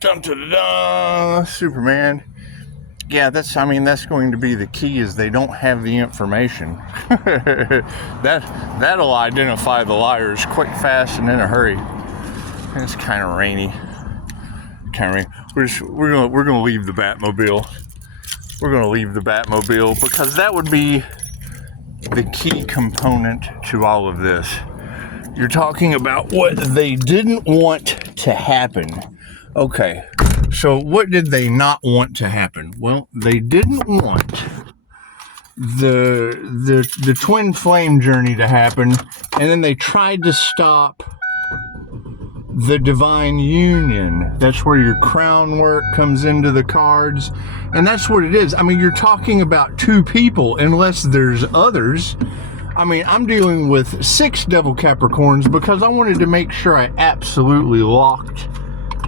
Dun, dun, dun, dun, Superman. Yeah, that's going to be the key, is they don't have the information. That'll identify the liars quick, fast, and in a hurry. And it's kind of rainy. We're gonna leave the Batmobile. We're gonna leave the Batmobile because that would be the key component to all of this. You're talking about what they didn't want to happen. Okay, so what did they not want to happen? Well, they didn't want the twin flame journey to happen, and then they tried to stop the divine union. That's where your crown work comes into the cards, and that's what it is. I mean, you're talking about two people, unless there's others. I mean, I'm dealing with 6 devil Capricorns because I wanted to make sure I absolutely locked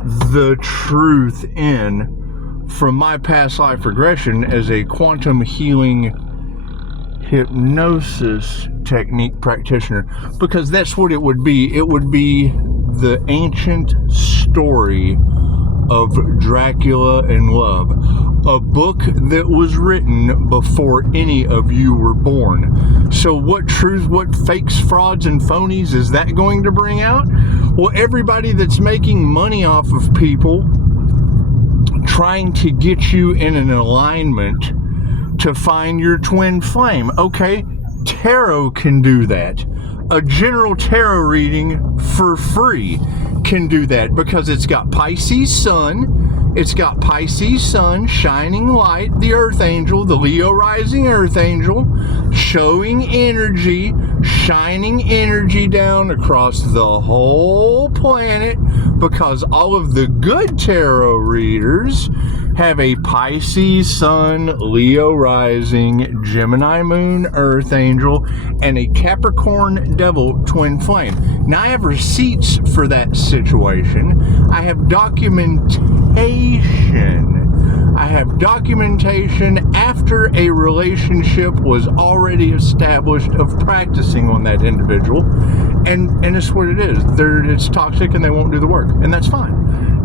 the truth in from my past life regression as a quantum healing hypnosis technique practitioner, because that's what it would be. It would be the ancient story of Dracula in Love, a book that was written before any of you were born. So what truth, what fakes, frauds, and phonies is that going to bring out? Well, everybody that's making money off of people trying to get you in an alignment to find your twin flame. Okay, tarot can do that. A general tarot reading for free can do that because it's got Pisces Sun. It's got Pisces Sun, shining light, the Earth Angel, the Leo rising Earth Angel, showing energy, shining energy down across the whole planet, because all of the good tarot readers have a Pisces Sun, Leo rising, Gemini Moon, Earth Angel, and a Capricorn Devil twin flame. Now I have receipts for that situation. I have documentation. I have documentation after a relationship was already established of practicing on that individual, and it's what it is. It's toxic and they won't do the work, and that's fine.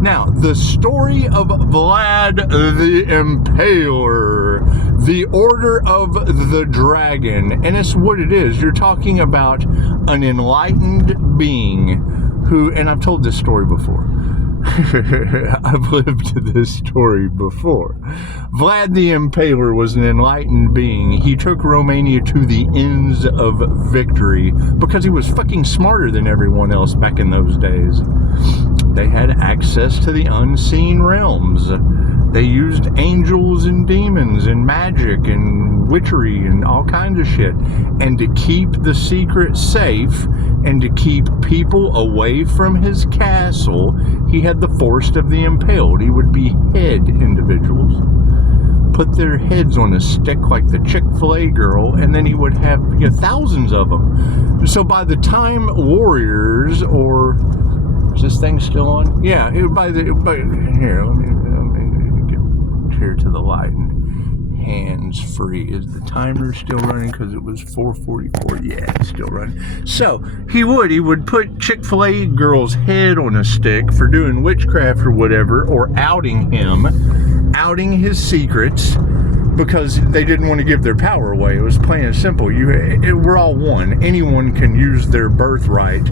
Now, the story of Vlad the Impaler, the Order of the Dragon, and it's what it is. You're talking about an enlightened being who, and I've told this story before. I've lived this story before. Vlad the Impaler was an enlightened being. He took Romania to the ends of victory because he was fucking smarter than everyone else back in those days. They had access to the unseen realms. They used angels and demons and magic and witchery and all kinds of shit. And to keep the secret safe and to keep people away from his castle, he had the force of the impaled. He would behead individuals, put their heads on a stick like the Chick-fil-A girl, and then he would have thousands of them. So by the time warriors, or is this thing still on? Yeah, here, let me get here to the light and hands free. Is the timer still running? Because it was 4:44. Yeah, it's still running. So he would put Chick-fil-A girl's head on a stick for doing witchcraft or whatever, or outing his secrets, because they didn't want to give their power away. It was plain and simple. We're all one. Anyone can use their birthright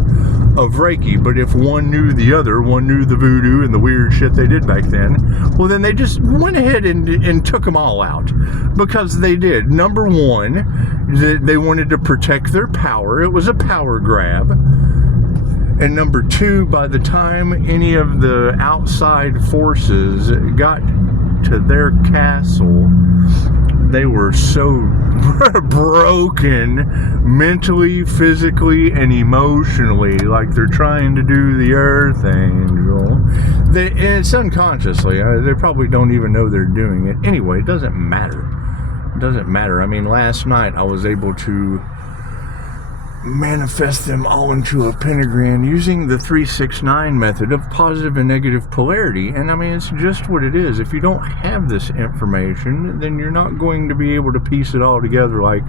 of Reiki, but if one knew the other, one knew the voodoo and the weird shit they did back then, well, then they just went ahead and took them all out, because they did. Number one, they wanted to protect their power. It was a power grab. And number two, by the time any of the outside forces got to their castle, they were so broken mentally, physically, and emotionally, like they're trying to do the Earth Angel. And it's unconsciously. They probably don't even know they're doing it. Anyway, it doesn't matter. It doesn't matter. I mean, last night I was able to manifest them all into a pentagram using the 369 method of positive and negative polarity. And I mean, it's just what it is. If you don't have this information, then you're not going to be able to piece it all together like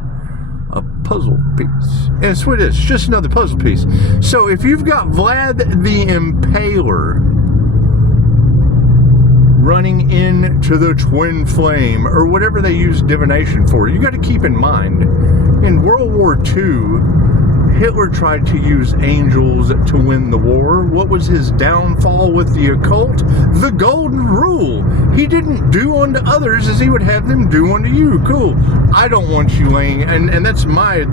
a puzzle piece. And it's what it is. It's just another puzzle piece. So if you've got Vlad the Impaler running into the twin flame, or whatever they use divination for. You got to keep in mind, in World War II, Hitler tried to use angels to win the war. What was his downfall with the occult? The golden rule. He didn't do unto others as he would have them do unto you. Cool. I don't want you laying, and that's my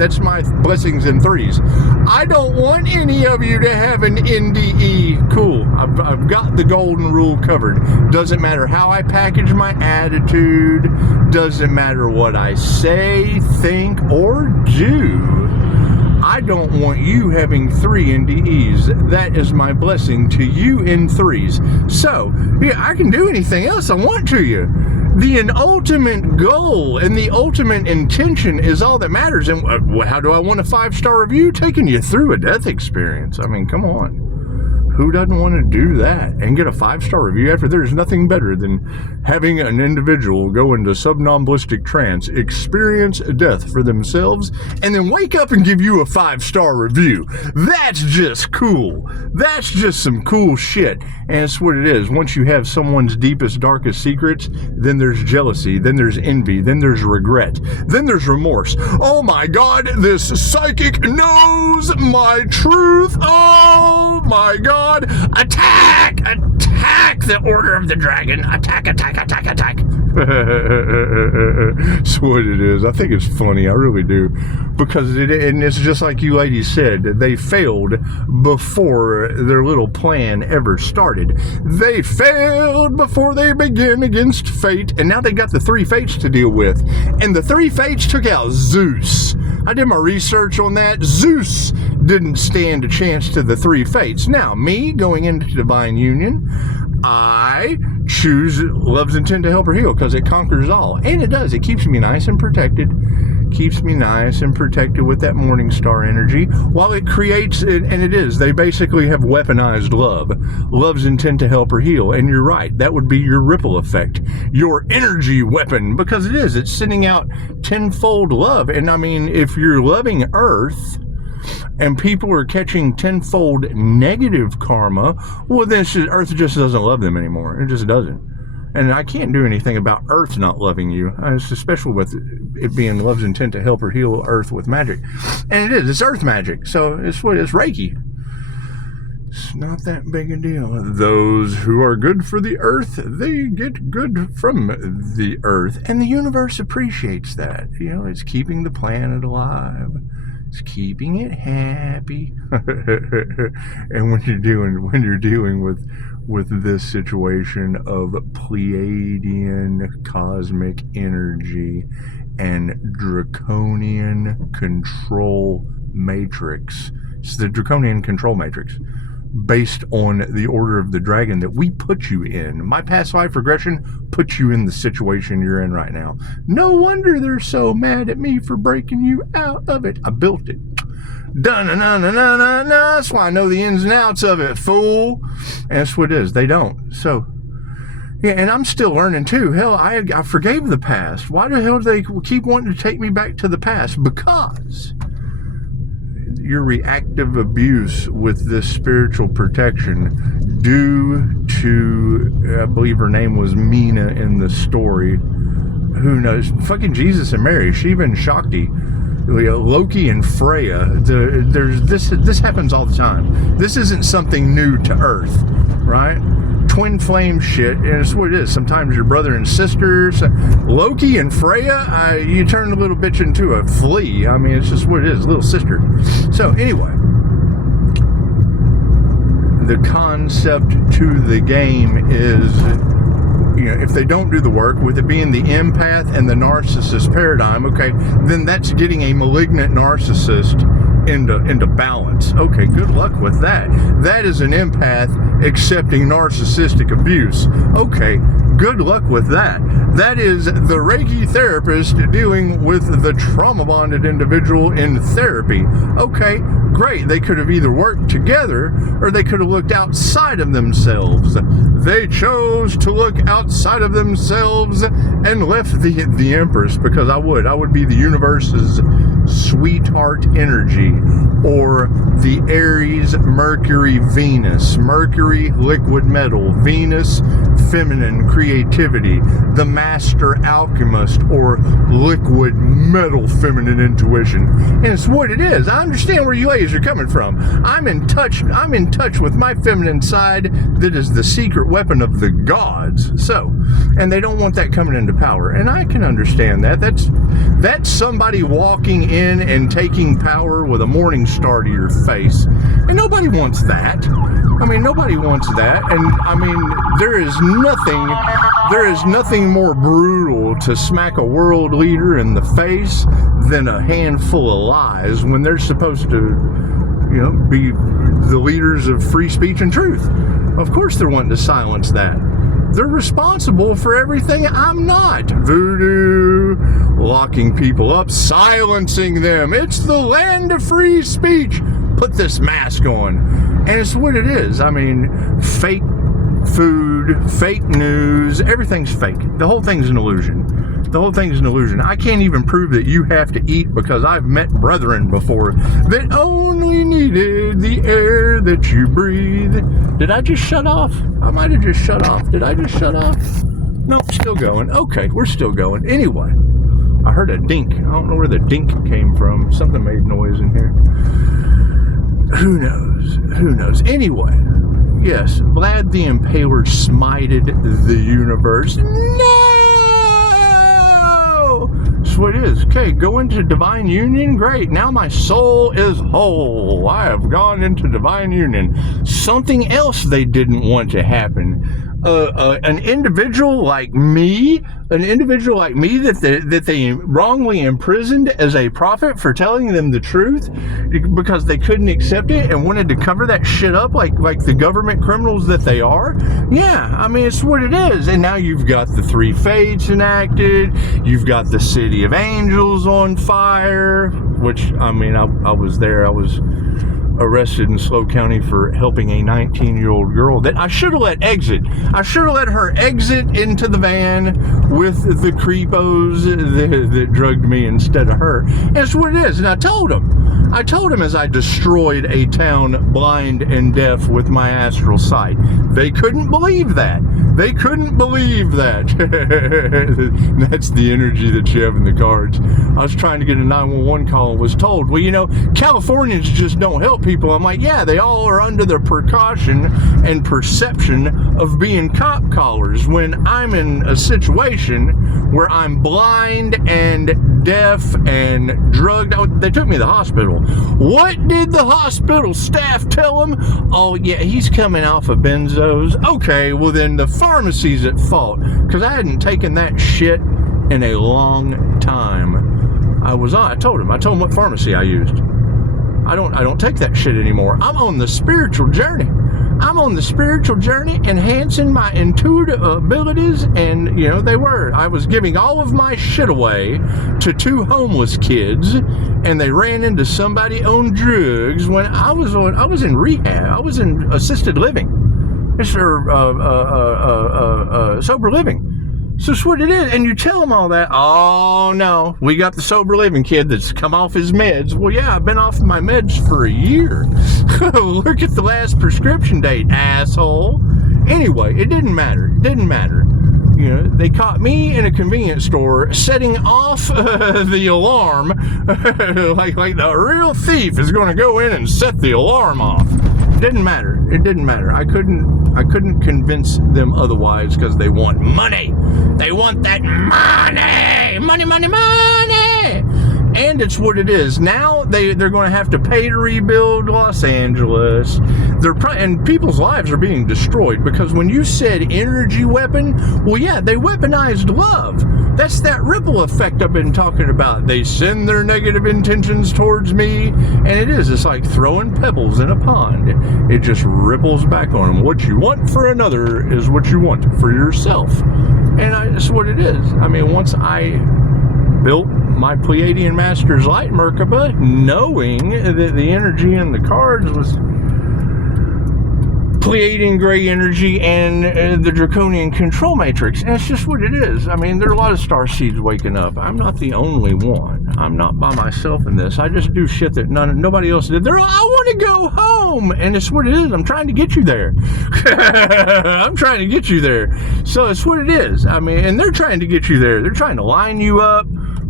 blessings in threes. I don't want any of you to have an NDE. Cool. I've got the golden rule covered. Doesn't matter how I package my attitude. Doesn't matter what I say, think, or do. I don't want you having 3 NDEs. That is my blessing to you in threes. So, yeah, I can do anything else I want to you. The ultimate goal and the ultimate intention is all that matters. And how do I want a 5-star review? Taking you through a death experience. I mean, come on. Who doesn't want to do that and get a 5-star review after? There's nothing better than having an individual go into somnambulistic trance, experience death for themselves, and then wake up and give you a 5-star review. That's just cool. That's just some cool shit. And it's what it is. Once you have someone's deepest, darkest secrets, then there's jealousy, then there's envy, then there's regret, then there's remorse. Oh my God, this psychic knows my truth. Oh my God. Attack! Attack the Order of the Dragon! Attack, attack, attack, attack! That's what it is. I think it's funny. I really do. Because it's just like you ladies said, they failed before their little plan ever started. They failed before they began against fate, and now they got the 3 fates to deal with. And the 3 fates took out Zeus. I did my research on that. Zeus didn't stand a chance to the 3 fates. Now, me going into divine union, I choose love's intent to help or heal because it conquers all. And it does. It keeps me nice and protected. Keeps me nice and protected with that morning star energy while it creates, and it is, they basically have weaponized love. Love's intent to help or heal. And you're right. That would be your ripple effect. Your energy weapon, because it is. It's sending out tenfold love. And I mean, if you're loving Earth, and people are catching tenfold negative karma, well, then Earth just doesn't love them anymore. It just doesn't. And I can't do anything about Earth not loving you, especially with it being love's intent to help or heal Earth with magic. And it is. It's Earth magic. So it's Reiki. It's not that big a deal. Those who are good for the Earth, they get good from the Earth. And the universe appreciates that. You know, it's keeping the planet alive. It's keeping it happy. And when you're dealing with this situation of Pleiadian cosmic energy and draconian control matrix. It's the draconian control matrix based on the Order of the Dragon that we put you in. My past life regression puts you in the situation you're in right now. No wonder they're so mad at me for breaking you out of it. I built it. Dun-na-na-na-na-na. That's why I know the ins and outs of it, fool. And that's what it is. They don't. So, yeah, and I'm still learning too. Hell, I forgave the past. Why the hell do they keep wanting to take me back to the past? Because your reactive abuse with this spiritual protection due to, I believe her name was Mina in the story. Who knows? Fucking Jesus and Mary, Shiva and Shakti, Loki and Freya. This happens all the time. This isn't something new to Earth, right? Twin flame shit, and it's what it is. Sometimes your brother and sisters, Loki and Freya, you turn the little bitch into a flea. I mean, it's just what it is, little sister. So anyway, the concept to the game is, you know, if they don't do the work, with it being the empath and the narcissist paradigm, okay, then that's getting a malignant narcissist into balance. Okay, good luck with that. That is an empath accepting narcissistic abuse. Okay, good luck with that. That is the Reiki therapist dealing with the trauma bonded individual in therapy. Okay, great. They could have either worked together or they could have looked outside of themselves. They chose to look outside of themselves and left the Empress, because I would be the universe's sweetheart energy, or the Aries, Mercury, Venus. Mercury, liquid metal. Venus, feminine creativity, the master alchemist, or liquid metal feminine intuition. And it's what it is. I understand where you ladies are coming from. I'm in touch with my feminine side that is the secret weapon of the gods. So, and they don't want that coming into power. And I can understand that. That's somebody walking in and taking power with a morning star to your face. And nobody wants that. I mean, nobody wants that. And I mean, there is nothing more brutal to smack a world leader in the face than a handful of lies when they're supposed to, you know, be the leaders of free speech and truth. Of course they're wanting to silence that. They're responsible for everything I'm not. Voodoo, locking people up, silencing them. It's the land of free speech. Put this mask on. And it's what it is. I mean, fake food, fake news, everything's fake. The whole thing's an illusion. The whole thing's an illusion. I can't even prove that you have to eat because I've met brethren before that only needed the air that you breathe. Did I just shut off? I might have just shut off. Did I just shut off? No, still going. Okay, we're still going. Anyway, I heard a dink. I don't know where the dink came from. Something made noise in here. Who knows? Who knows? Anyway, yes, Vlad the Impaler smited the universe. No! That's what it is. Okay, go into divine union. Great. Now my soul is whole. I have gone into divine union. Something else they didn't want to happen. An individual like me that they wrongly imprisoned as a prophet for telling them the truth because they couldn't accept it and wanted to cover that shit up like the government criminals that they are. Yeah, I mean, it's what it is. And now you've got the 3 fates enacted. You've got the city of angels on fire, which, I mean, I was there. I was arrested in Slow County for helping a 19-year-old girl that I should have let exit. I should have let her exit into the van with the creepos that drugged me instead of her. And that's what it is. And I told him as I destroyed a town blind and deaf with my astral sight. They couldn't believe that. They couldn't believe that. That's the energy that you have in the cards. I was trying to get a 911 call and was told, well, you know, Californians just don't help people. I'm like, yeah, they all are under the precaution and perception of being cop callers when I'm in a situation where I'm blind and deaf and drugged. They took me to the hospital. What did the hospital staff tell him? Oh, yeah, he's coming off of benzos. Okay, well then the pharmacy's at fault because I hadn't taken that shit in a long time. I told him what pharmacy I used. I don't take that shit anymore. I'm on the spiritual journey. I'm on the spiritual journey, enhancing my intuitive abilities, and, you know, I was giving all of my shit away to 2 homeless kids, and they ran into somebody on drugs when I was in rehab. I was in assisted living. Sober living. So that's what it is. And you tell them all that. Oh, no. We got the sober living kid that's come off his meds. Well, yeah, I've been off my meds for a year. Look at the last prescription date, asshole. Anyway, it didn't matter. It didn't matter. You know, they caught me in a convenience store setting off the alarm like the real thief is going to go in and set the alarm off. It didn't matter. It didn't matter. I couldn't convince them otherwise because they want money. They want that money. Money, money, money. And it's what it is. Now they're going to have to pay to rebuild Los Angeles. And people's lives are being destroyed because when you said energy weapon, well, yeah, they weaponized love. That's that ripple effect I've been talking about. They send their negative intentions towards me, and it's like throwing pebbles in a pond. It just ripples back on them. What you want for another is what you want for yourself. And that's what it is. I mean, once I built my Pleiadian Master's Light Merkaba, knowing that the energy in the cards was Pleiadian gray energy and the Draconian control matrix. And it's just what it is. I mean, there are a lot of star seeds waking up. I'm not the only one. I'm not by myself in this. I just do shit that nobody else did. I want to go home. home, and it's what it is. I'm trying to get you there. I'm trying to get you there. So it's what it is. I mean, and they're trying to get you there. They're trying to line you up,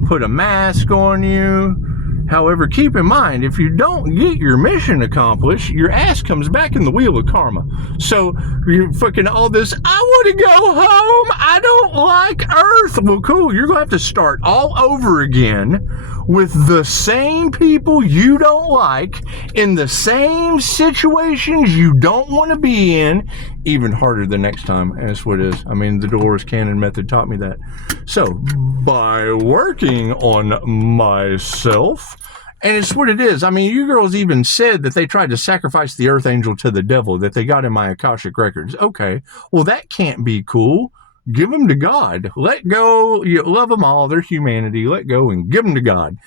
put a mask on you. However, keep in mind, if you don't get your mission accomplished, your ass comes back in the wheel of karma. So you're fucking all this, I want to go home, I don't like Earth. Well, cool, you're going to have to start all over again with the same people you don't like, in the same situations you don't want to be in, even harder the next time. And that's what it is. I mean, the Dolores Cannon method taught me that. So, by working on myself, and it's what it is. I mean, you girls even said that they tried to sacrifice the Earth Angel to the devil, that they got in my Akashic records. Okay, well, that can't be cool. Give them to God. Let go. You love them all. They're humanity. Let go and give them to God.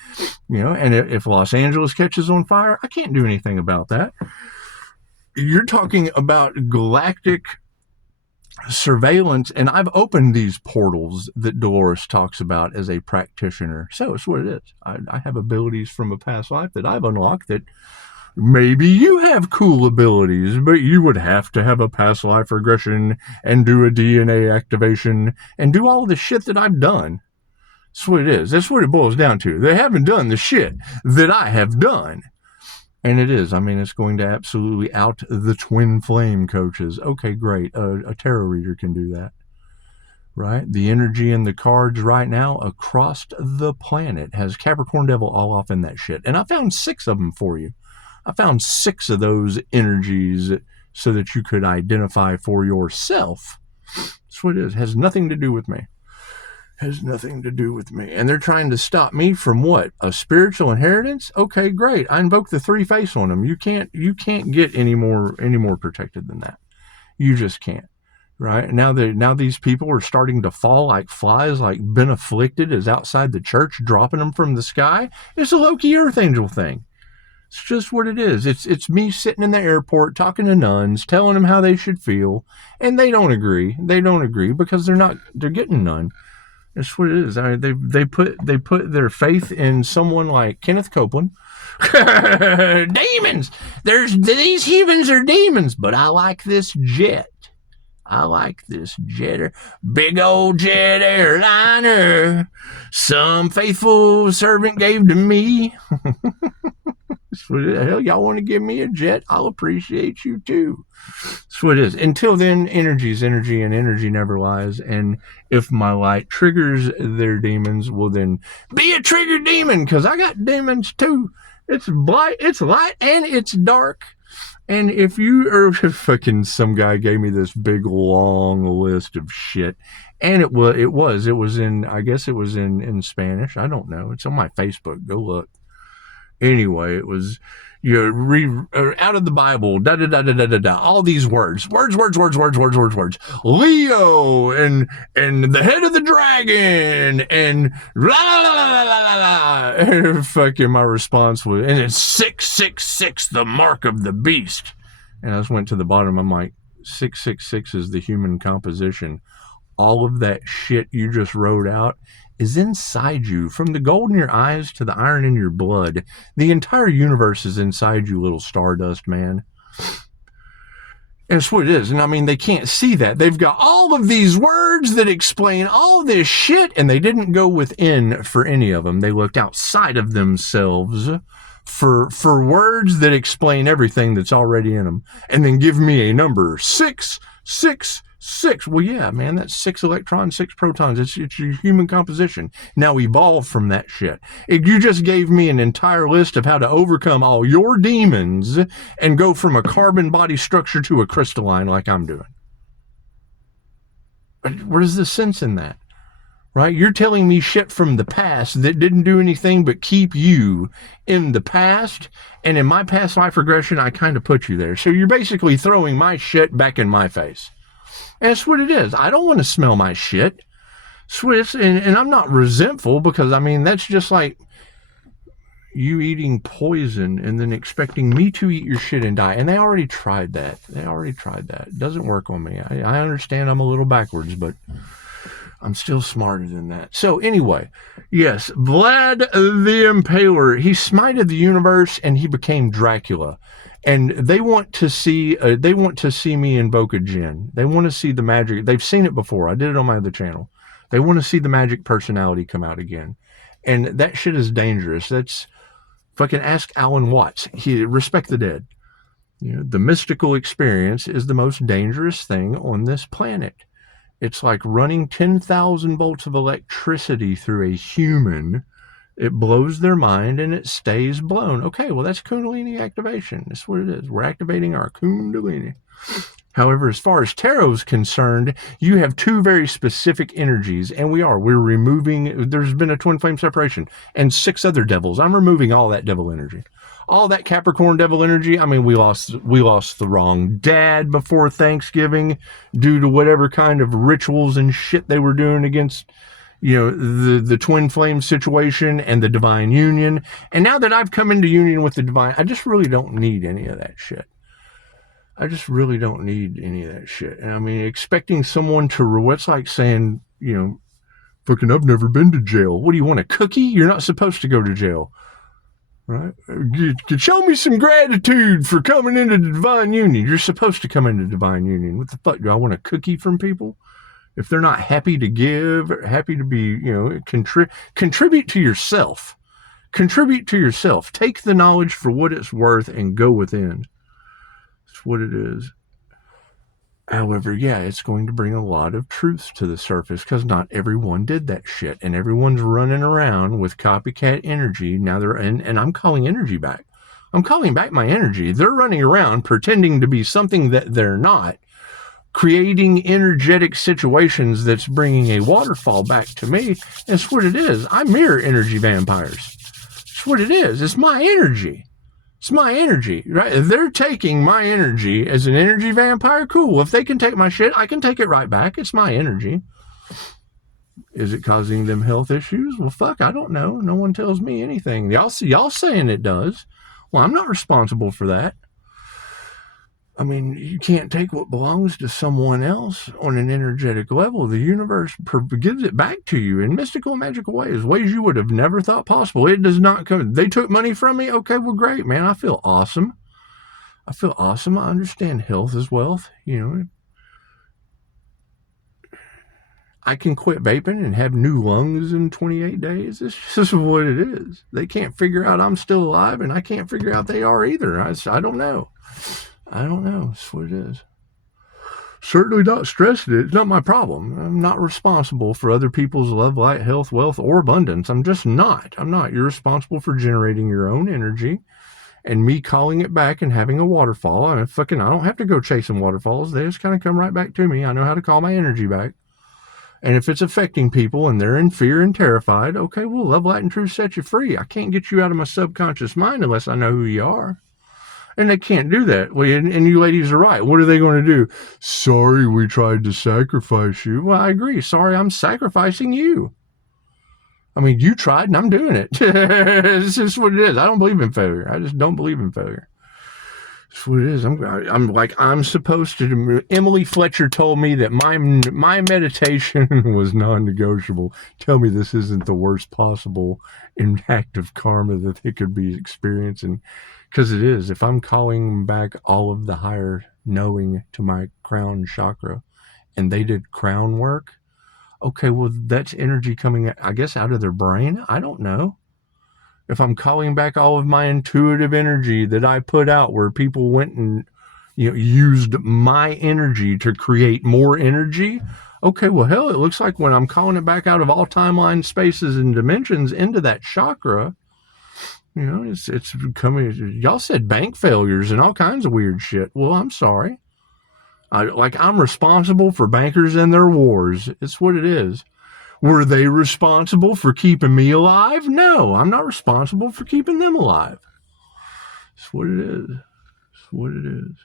You know, and if Los Angeles catches on fire, I can't do anything about that. You're talking about galactic surveillance, and I've opened these portals that Dolores talks about as a practitioner. So it's what it is. I have abilities from a past life that I've unlocked that maybe you have cool abilities, but you would have to have a past life regression and do a DNA activation and do all the shit that I've done. That's what it is. That's what it boils down to. They haven't done the shit that I have done. And it is. I mean, it's going to absolutely out the twin flame coaches. Okay, great. A tarot reader can do that. Right? The energy in the cards right now across the planet has Capricorn Devil all off in that shit. And I found 6 of them for you. I found 6 of those energies so that you could identify for yourself. That's what it is. It has nothing to do with me. Has nothing to do with me. And they're trying to stop me from what? A spiritual inheritance? Okay, great. I invoke the 3 face on them. You can't get any more protected than that. You just can't. Right? Now these people are starting to fall like flies, like been afflicted is outside the church, dropping them from the sky. It's a low-key Earth Angel thing. It's just what it is. It's me sitting in the airport talking to nuns, telling them how they should feel, and they don't agree. They don't agree because they're getting none. That's what it is. I mean, they put their faith in someone like Kenneth Copeland. Demons. These humans are demons, but I like this jet. I like this jet, big old jet airliner. Some faithful servant gave to me. Hell, y'all want to give me a jet? I'll appreciate you too. That's what it is. Until then, energy is energy, and energy never lies. And if my light triggers their demons, well then be a trigger demon, because I got demons too. It's light, and it's dark. And if you are fucking, some guy gave me this big long list of shit, and it was in, I guess it was in Spanish. I don't know. It's on my Facebook. Go look. Anyway, it was, out of the Bible, all these words, Leo, and the head of the dragon, and la la la la la la. And fucking my response was, and it's 666, the mark of the beast. And I just went to the bottom. I'm like, 666 is the human composition. All of that shit you just wrote out is inside you, from the gold in your eyes to the iron in your blood. The entire universe is inside you, little stardust man. That's what it is. And I mean, they can't see that. They've got all of these words that explain all this shit, and they didn't go within for any of them. They looked outside of themselves for words that explain everything that's already in them. And then give me a number, 666. Well, yeah, man, that's 6 electrons, 6 protons. It's your human composition. Now evolve from that shit. You just gave me an entire list of how to overcome all your demons and go from a carbon body structure to a crystalline like I'm doing. But where's the sense in that? Right? You're telling me shit from the past that didn't do anything but keep you in the past. And in my past life regression, I kind of put you there. So you're basically throwing my shit back in my face. And that's what it is. I don't want to smell my shit. And I'm not resentful, because, I mean, that's just like you eating poison and then expecting me to eat your shit and die. And they already tried that. It doesn't work on me. I understand I'm a little backwards, but I'm still smarter than that. So anyway, yes, Vlad the Impaler, he smited the universe and he became Dracula. And they want to see me invoke a djinn. They want to see the magic. They've seen it before. I did it on my other channel. They want to see the magic personality come out again. And that shit is dangerous. That's fucking ask Alan Watts. Respect the dead. The mystical experience is the most dangerous thing on this planet. It's like running 10,000 volts of electricity through a human. It blows their mind and it stays blown. Okay, well, that's Kundalini activation. That's what it is. We're activating our Kundalini. However, as far as tarot is concerned, you have two very specific energies, and we're removing, there's been a twin flame separation, and 6 other devils. I'm removing all that devil energy. All that Capricorn devil energy. I mean, we lost the wrong dad before Thanksgiving due to whatever kind of rituals and shit they were doing against, the twin flame situation and the divine union. And now that I've come into union with the divine, I just really don't need any of that shit. I just really don't need any of that shit. And I mean, expecting someone to, it's like saying, fucking, I've never been to jail. What do you want, a cookie? You're not supposed to go to jail. Right? Show me some gratitude for coming into the divine union. You're supposed to come into divine union. What the fuck? Do I want a cookie from people? If they're not happy to give, happy to be, contribute to yourself. Contribute to yourself. Take the knowledge for what it's worth and go within. That's what it is. However, yeah, it's going to bring a lot of truth to the surface because not everyone did that shit. And everyone's running around with copycat energy. Now and I'm calling energy back. I'm calling back my energy. They're running around pretending to be something that they're not, creating energetic situations that's bringing a waterfall back to me. That's what it is. I mirror energy vampires. That's what it is. It's my energy. It's my energy, right? If they're taking my energy as an energy vampire, cool. If they can take my shit, I can take it right back. It's my energy. Is it causing them health issues? Well, fuck, I don't know. No one tells me anything. Y'all saying it does. Well, I'm not responsible for that. I mean, you can't take what belongs to someone else on an energetic level. The universe gives it back to you in mystical, magical ways you would have never thought possible. It does not come. They took money from me. Okay, well, great, man. I feel awesome. I understand health is wealth. I can quit vaping and have new lungs in 28 days. It's just what it is. They can't figure out I'm still alive, and I can't figure out they are either. I don't know. I don't know. That's what it is. Certainly not stressing it. It's not my problem. I'm not responsible for other people's love, light, health, wealth, or abundance. I'm just not. I'm not. You're responsible for generating your own energy and me calling it back and having a waterfall. I don't have to go chasing waterfalls. They just kind of come right back to me. I know how to call my energy back. And if it's affecting people and they're in fear and terrified, okay, well, love, light, and truth set you free. I can't get you out of my subconscious mind unless I know who you are. And they can't do that. Well, and you ladies are right. What are they going to do? Sorry, we tried to sacrifice you. Well, I agree. Sorry, I'm sacrificing you. I mean, you tried and I'm doing it. It's just what it is. I don't believe in failure. I just don't believe in failure. That's what it is. I'm supposed to. Emily Fletcher told me that my meditation was non-negotiable. Tell me this isn't the worst possible impact of karma that they could be experiencing. Because it is. If I'm calling back all of the higher knowing to my crown chakra and they did crown work, okay, well, that's energy coming, I guess, out of their brain. I don't know. If I'm calling back all of my intuitive energy that I put out where people went and used my energy to create more energy, okay, well, hell, it looks like when I'm calling it back out of all timeline, spaces, and dimensions into that chakra, it's coming. Y'all said bank failures and all kinds of weird shit. Well, I'm sorry. I'm responsible for bankers and their wars. It's what it is. Were they responsible for keeping me alive? No, I'm not responsible for keeping them alive. It's what it is. It's what it is.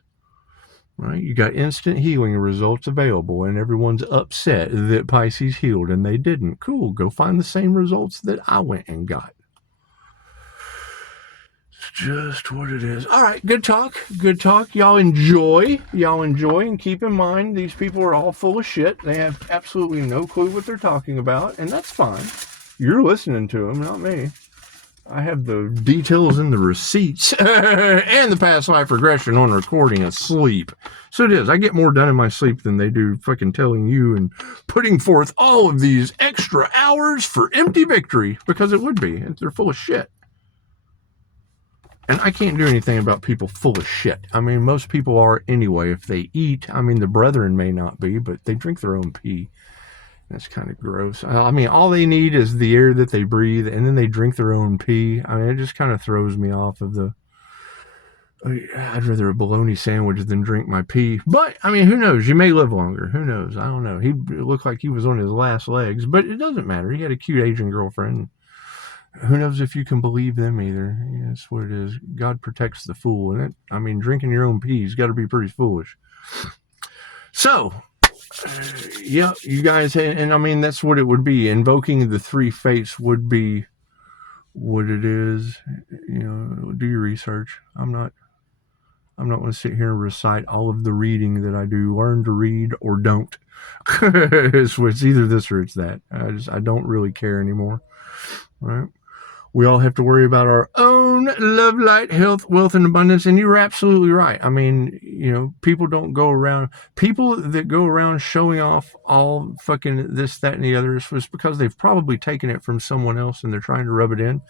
Right? You got instant healing results available, and everyone's upset that Pisces healed and they didn't. Cool. Go find the same results that I went and got. It's just what it is. All right, good talk. Good talk. Y'all enjoy. Y'all enjoy, and keep in mind these people are all full of shit. They have absolutely no clue what they're talking about, and that's fine. You're listening to them, not me. I have the details and the receipts and the past life regression on recording asleep. So it is. I get more done in my sleep than they do fucking telling you and putting forth all of these extra hours for empty victory, because it would be. They're full of shit. And I can't do anything about people full of shit. I mean, most people are anyway. If they eat, I mean, the brethren may not be, but they drink their own pee. That's kind of gross. I mean, all they need is the air that they breathe, and then they drink their own pee. I mean, it just kind of throws me off of the... I'd rather a bologna sandwich than drink my pee. But, I mean, who knows? You may live longer. Who knows? I don't know. He looked like he was on his last legs, but it doesn't matter. He had a cute Asian girlfriend. Who knows if you can believe them either. Yeah, that's what it is. God protects the fool. And I mean, drinking your own pee's got to be pretty foolish. So... yeah, you guys, and I mean, that's what it would be. Invoking the three fates would be what it is. You know, do your research. I'm not going to sit here and recite all of the reading that I do. Learn to read or don't. It's either this or it's that. I don't really care anymore. Right? We all have to worry about our own love, light, health, wealth, and abundance. And you're absolutely right. I mean, you know, people that go around showing off all fucking this, that, and the other is because they've probably taken it from someone else and they're trying to rub it in.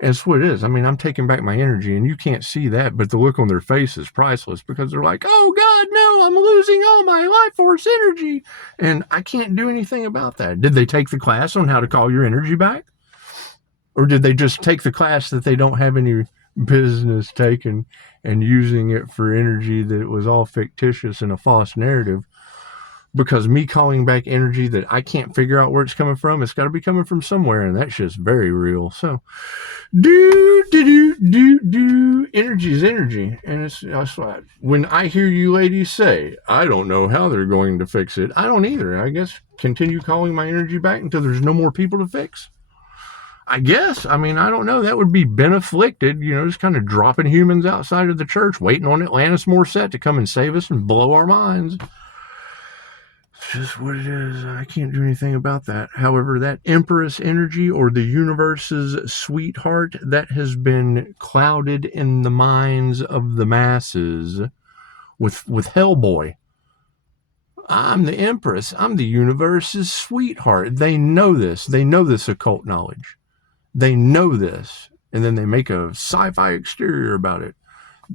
And it's what it is. I mean, I'm taking back my energy and you can't see that, but the look on their face is priceless because they're like, oh God, no, I'm losing all my life force energy. And I can't do anything about that. Did they take the class on how to call your energy back? Or did they just take the class that they don't have any business taking and using it for energy that was all fictitious and a false narrative? Because me calling back energy that I can't figure out where it's coming from, it's got to be coming from somewhere, and that shit's very real. So, energy is energy. And that's why when I hear you ladies say, I don't know how they're going to fix it, I don't either. I guess continue calling my energy back until there's no more people to fix. I guess. I mean, I don't know. That would be Ben-afflicted, you know, just kind of dropping humans outside of the church, waiting on Atlantis Morissette to come and save us and blow our minds. It's just what it is. I can't do anything about that. However, that Empress energy or the universe's sweetheart, that has been clouded in the minds of the masses with Hellboy. I'm the Empress. I'm the universe's sweetheart. They know this. They know this occult knowledge. They know this, and then they make a sci-fi exterior about it.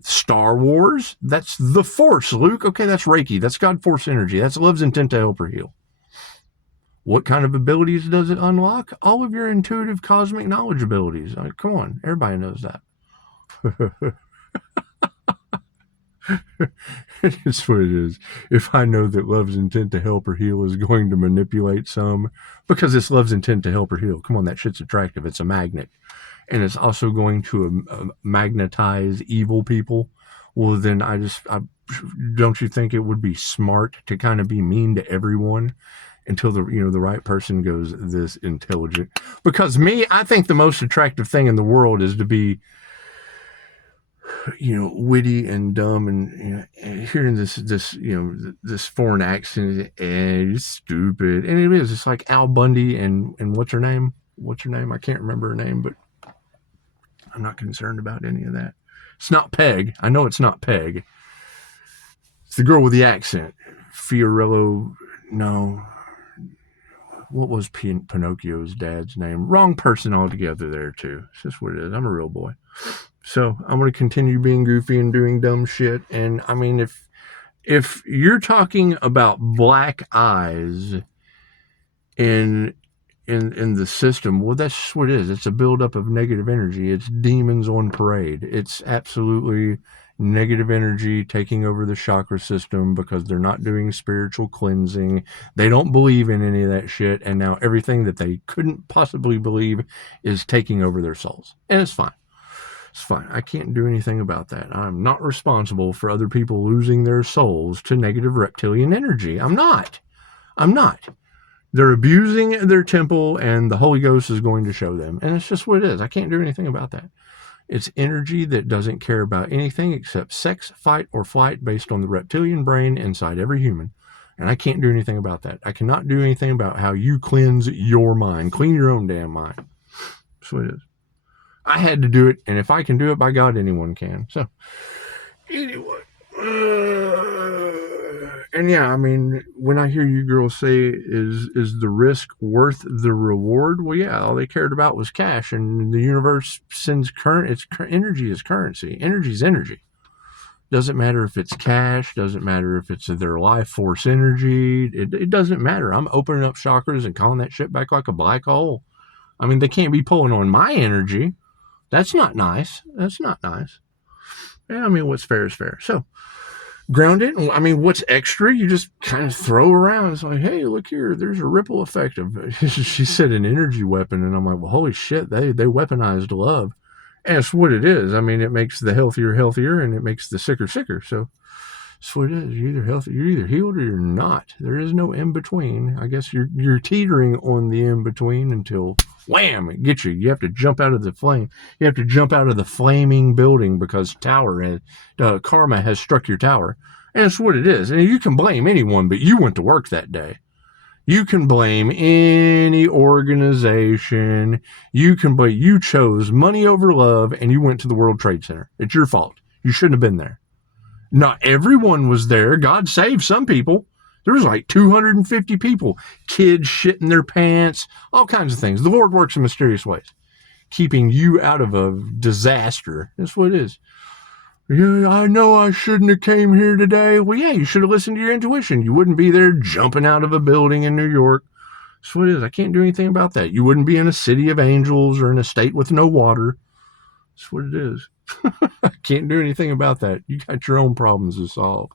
Star Wars, that's the Force, Luke. Okay, that's Reiki. That's God Force energy. That's love's intent to help or heal. What kind of abilities does it unlock? All of your intuitive cosmic knowledge abilities. Come on, everybody knows that. It's what it is. If I know that love's intent to help or heal is going to manipulate some, because it's love's intent to help or heal. Come on, that shit's attractive. It's a magnet. And it's also going to magnetize evil people. Well, then don't you think it would be smart to kind of be mean to everyone until the right person goes this intelligent? Because I think the most attractive thing in the world is to be, witty and dumb, and hearing this foreign accent, and it's stupid. And it is. It's like Al Bundy and what's her name? I can't remember her name, but I'm not concerned about any of that. It's not Peg. I know it's not Peg. It's the girl with the accent. Fiorello. No. What was Pinocchio's dad's name? Wrong person altogether there, too. It's just what it is. I'm a real boy. So I'm going to continue being goofy and doing dumb shit. And I mean, if you're talking about black eyes in the system, well, that's what it is. It's a buildup of negative energy. It's demons on parade. It's absolutely negative energy taking over the chakra system because they're not doing spiritual cleansing. They don't believe in any of that shit. And now everything that they couldn't possibly believe is taking over their souls. And it's fine. It's fine. I can't do anything about that. I'm not responsible for other people losing their souls to negative reptilian energy. I'm not. They're abusing their temple, and the Holy Ghost is going to show them. And it's just what it is. I can't do anything about that. It's energy that doesn't care about anything except sex, fight, or flight based on the reptilian brain inside every human. And I can't do anything about that. I cannot do anything about how you cleanse your mind. Clean your own damn mind. That's what it is. I had to do it, and if I can do it, by God, anyone can. So, anyway. And yeah, I mean, when I hear you girls say, is the risk worth the reward? Well, yeah, all they cared about was cash, and the universe sends energy is currency. Energy is energy. Doesn't matter if it's cash, doesn't matter if it's their life force energy. It doesn't matter. I'm opening up chakras and calling that shit back like a black hole. I mean, they can't be pulling on my energy. That's not nice. That's not nice. Yeah, I mean, what's fair is fair. So, grounded. I mean, what's extra? You just kind of throw around. It's like, hey, look here. There's a ripple effect of. She said an energy weapon, and I'm like, well, holy shit. They weaponized love, and it's what it is. I mean, it makes the healthier healthier, and it makes the sicker sicker. So that's what it is. You're either healthy, you're either healed, or you're not. There is no in between. I guess you're teetering on the in between until wham, it gets you. You have to jump out of the flame. You have to jump out of the flaming building because karma has struck your tower. And it's what it is. And you can blame anyone, but you went to work that day. You can blame any organization. You chose money over love, and you went to the World Trade Center. It's your fault. You shouldn't have been there. Not everyone was there. God saved some people. There was like 250 people, kids shitting their pants, all kinds of things. The Lord works in mysterious ways, keeping you out of a disaster. That's what it is. Yeah, I know I shouldn't have came here today. Well, yeah, you should have listened to your intuition. You wouldn't be there jumping out of a building in New York. That's what it is. I can't do anything about that. You wouldn't be in a city of angels or in a state with no water. That's what it is. I can't do anything about that. You got your own problems to solve.